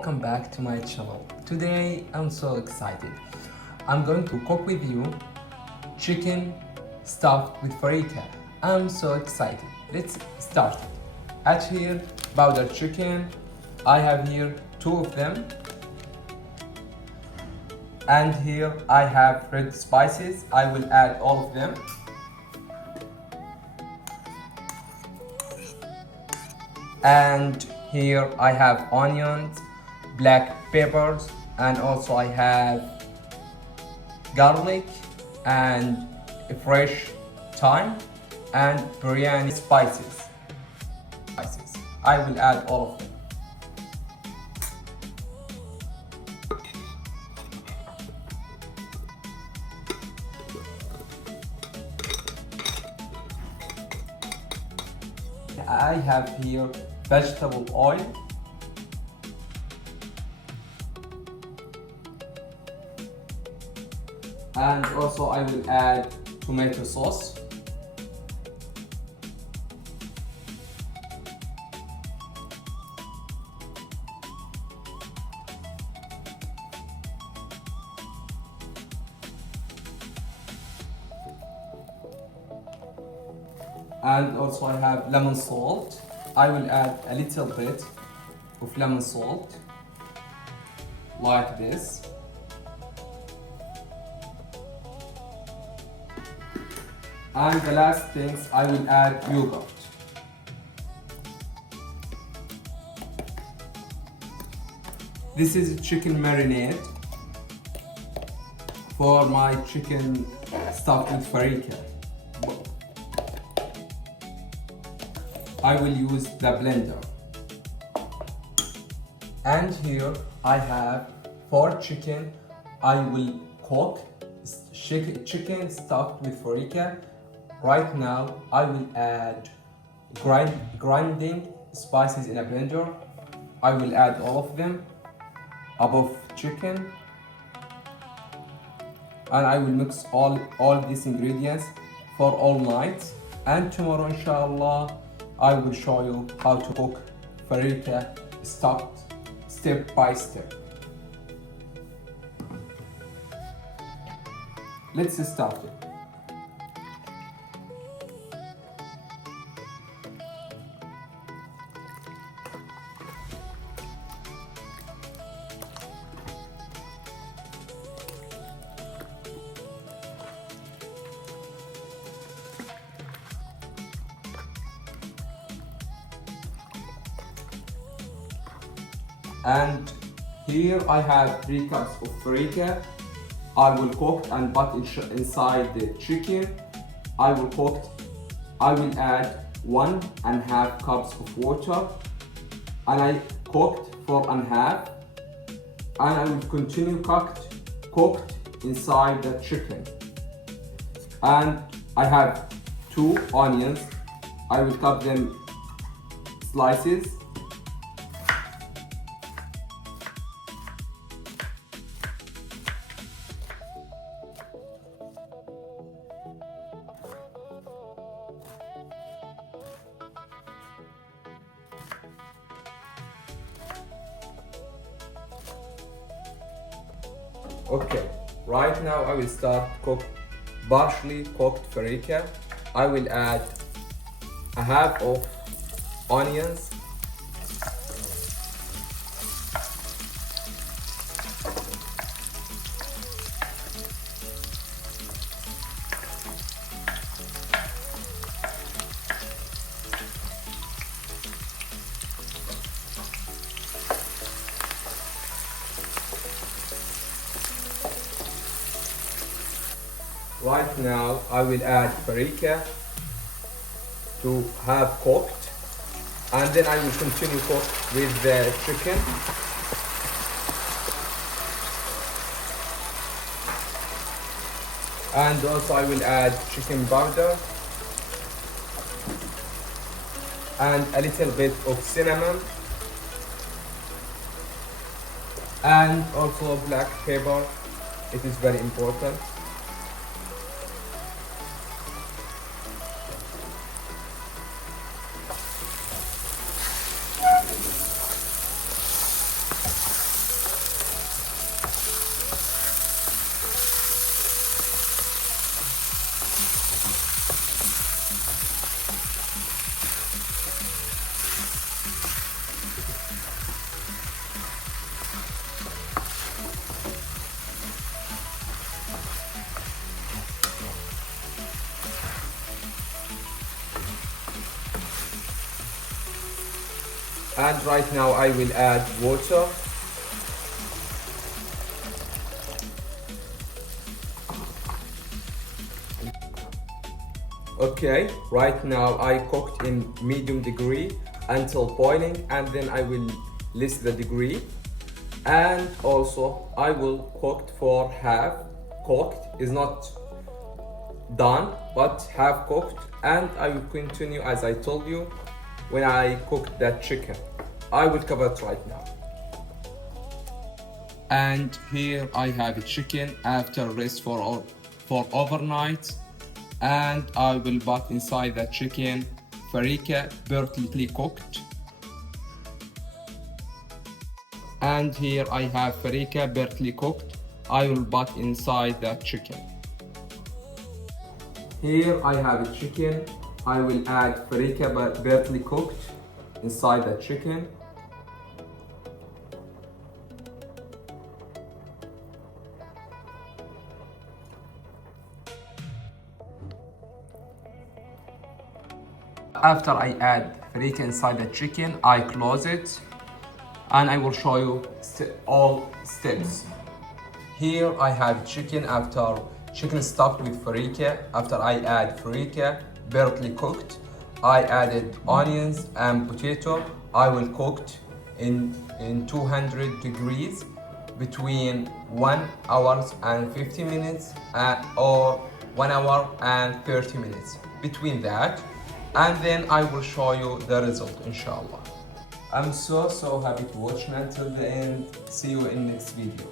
welcome back to my channel. Today I'm so excited. I'm going to cook with you chicken stuffed with Freekeh. I'm so excited. Let's start it. Add here powdered chicken. I have here 2 of them. And here I have red spices. I will add all of them. And here I have onions, black peppers, and also I have garlic and fresh thyme and biryani spices. I will add all of them. I have here vegetable oil, and also I will add tomato sauce, and also I have lemon salt. I will add a little bit of lemon salt like this. And the last things, I will add yogurt. This is chicken marinade for my chicken stuffed with Freekeh. I will use the blender. And here I have 4 chicken. I will cook chicken stuffed with Freekeh. Right now I will add grinding spices in a blender. I will add all of them above chicken. And I will mix all these ingredients for all night. And tomorrow, inshallah, I will show you how to cook Freekeh stuffed step by step. Let's start it. And here I have 3 cups of Freekeh. I will cook and put inside the chicken. I will add 1.5 cups of water, and I cooked 4.5, and I will continue cooked inside the chicken. And I have 2 onions. I will cut them slices. Okay, right now I will start partially cooked Freekeh. I will add a half of onions, right now I will add Freekeh to have cooked, and then I will continue cook with the chicken. And also I will add chicken powder and a little bit of cinnamon and also black pepper. It is very important. And right now I will add water. Okay, right now I cooked in medium degree until boiling, and then I will list the degree. And also I will cook for half cooked, is not done but half cooked, and I will continue as I told you when I cooked that chicken. I will cover it right now. And here I have a chicken after rest for overnight, and I will put inside the chicken Freekeh perfectly cooked. And here I have Freekeh perfectly cooked. I will put inside the chicken. Here I have a chicken. I will add Freekeh perfectly cooked inside the chicken. After I add Freekeh inside the chicken, I close it and I will show you all steps. Here I have chicken stuffed with Freekeh. After I add Freekeh perfectly cooked, I added onions and potato. I will cook in 200 degrees between 1 hour and 50 minutes or 1 hour and 30 minutes between that, and then I will show you the result inshallah. I'm so happy to watch me until the end. See you in next video.